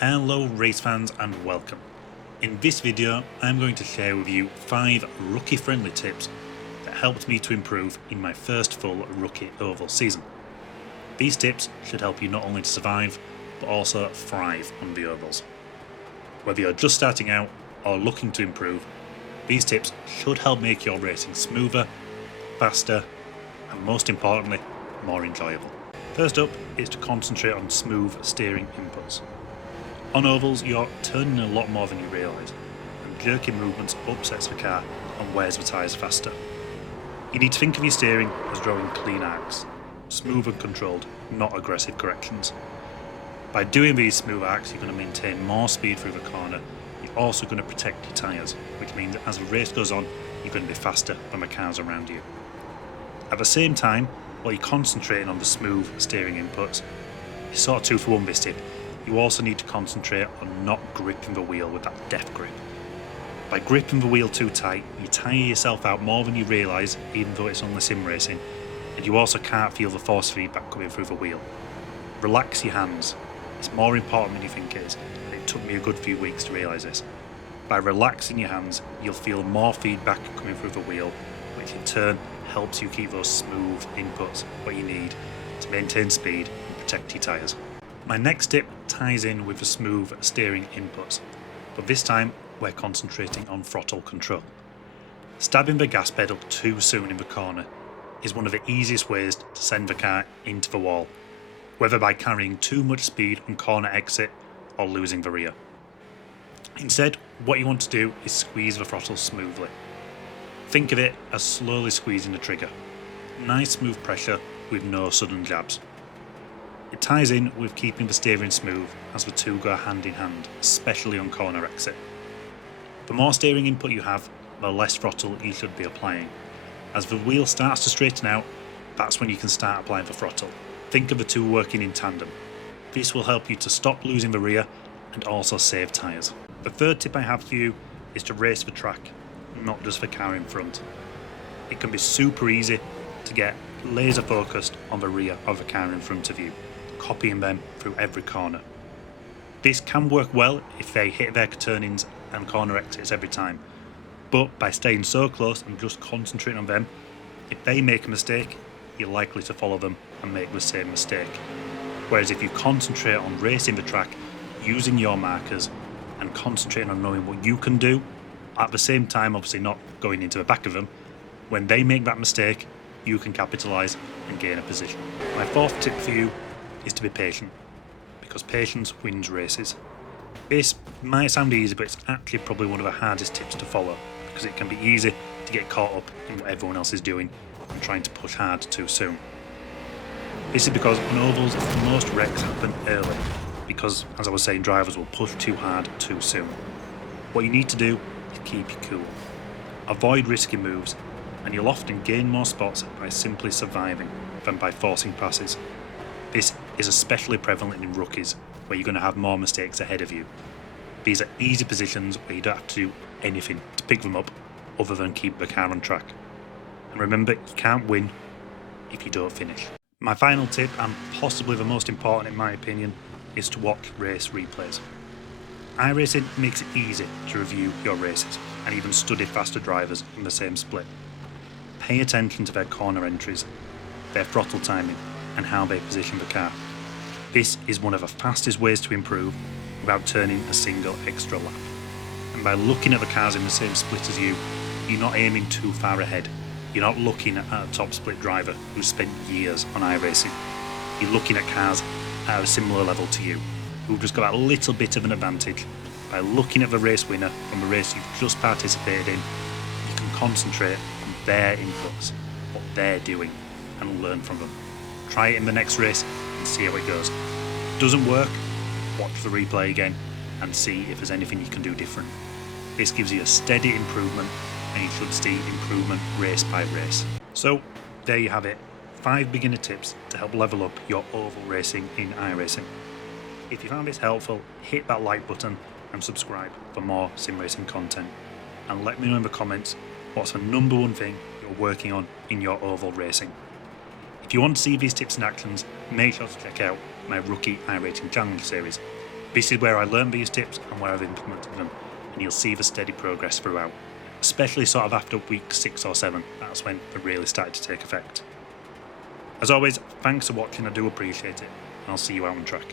Hello race fans and welcome. In this video I'm going to share with you 5 rookie friendly tips that helped me to improve in my first full rookie oval season. These tips should help you not only to survive but also thrive on the ovals. Whether you're just starting out or looking to improve, these tips should help make your racing smoother, faster and most importantly more enjoyable. First up is to concentrate on smooth steering inputs. On ovals, you're turning a lot more than you realise, and jerking movements upsets the car and wears the tyres faster. You need to think of your steering as drawing clean arcs, smooth and controlled, not aggressive corrections. By doing these smooth arcs, you're going to maintain more speed through the corner. You're also going to protect your tyres, which means that as the race goes on, you're going to be faster than the cars around you. At the same time, while you're concentrating on the smooth steering inputs, it's sort of 2 for 1 this tip. You also need to concentrate on not gripping the wheel with that death grip. By gripping the wheel too tight, you tire yourself out more than you realise, even though it's only sim racing, and you also can't feel the force feedback coming through the wheel. Relax your hands. It's more important than you think it is, and it took me a good few weeks to realise this. By relaxing your hands, you'll feel more feedback coming through the wheel, which in turn helps you keep those smooth inputs, what you need to maintain speed and protect your tyres. My next tip ties in with the smooth steering inputs, but this time we're concentrating on throttle control. Stabbing the gas pedal too soon in the corner is one of the easiest ways to send the car into the wall, whether by carrying too much speed on corner exit or losing the rear. Instead, what you want to do is squeeze the throttle smoothly. Think of it as slowly squeezing the trigger. Nice smooth pressure with no sudden jabs. It ties in with keeping the steering smooth as the two go hand in hand, especially on corner exit. The more steering input you have, the less throttle you should be applying. As the wheel starts to straighten out, that's when you can start applying the throttle. Think of the two working in tandem. This will help you to stop losing the rear and also save tyres. The third tip I have for you is to race the track, not just the car in front. It can be super easy to get laser focused on the rear of the car in front of you, copying them through every corner. This can work well if they hit their turnings and corner exits every time, but by staying so close and just concentrating on them, if they make a mistake, you're likely to follow them and make the same mistake. Whereas if you concentrate on racing the track, using your markers and concentrating on knowing what you can do, at the same time obviously not going into the back of them, when they make that mistake, you can capitalise and gain a position. My fourth tip for you is to be patient, because patience wins races. This might sound easy, but it's actually probably one of the hardest tips to follow, because it can be easy to get caught up in what everyone else is doing and trying to push hard too soon. This is because on ovals most wrecks happen early, because as I was saying, drivers will push too hard too soon. What you need to do is keep you cool. Avoid risky moves, and you'll often gain more spots by simply surviving than by forcing passes. This is especially prevalent in rookies, where you're going to have more mistakes ahead of you. These are easy positions where you don't have to do anything to pick them up other than keep the car on track. And remember, you can't win if you don't finish. My final tip, and possibly the most important in my opinion, is to watch race replays. iRacing makes it easy to review your races and even study faster drivers in the same split. Pay attention to their corner entries, their throttle timing, and how they position the car. This is one of the fastest ways to improve without turning a single extra lap. And by looking at the cars in the same split as you, you're not aiming too far ahead. You're not looking at a top split driver who spent years on iRacing. You're looking at cars at a similar level to you, who've just got a little bit of an advantage. By looking at the race winner from the race you've just participated in, you can concentrate on their inputs, what they're doing, and learn from them. Try it in the next race and see how it goes. If it doesn't work, watch the replay again and see if there's anything you can do different. This gives you a steady improvement, and you should see improvement race by race. So there you have it, 5 beginner tips to help level up your oval racing in iRacing. If you found this helpful, hit that like button and subscribe for more sim racing content. And let me know in the comments what's the number one thing you're working on in your oval racing. If you want to see these tips and actions, make sure to check out my Rookie iRacing Challenge series. This is where I learned these tips and where I've implemented them, and you'll see the steady progress throughout, especially sort of after week 6 or 7, that's when they really started to take effect. As always, thanks for watching, I do appreciate it, and I'll see you out on track.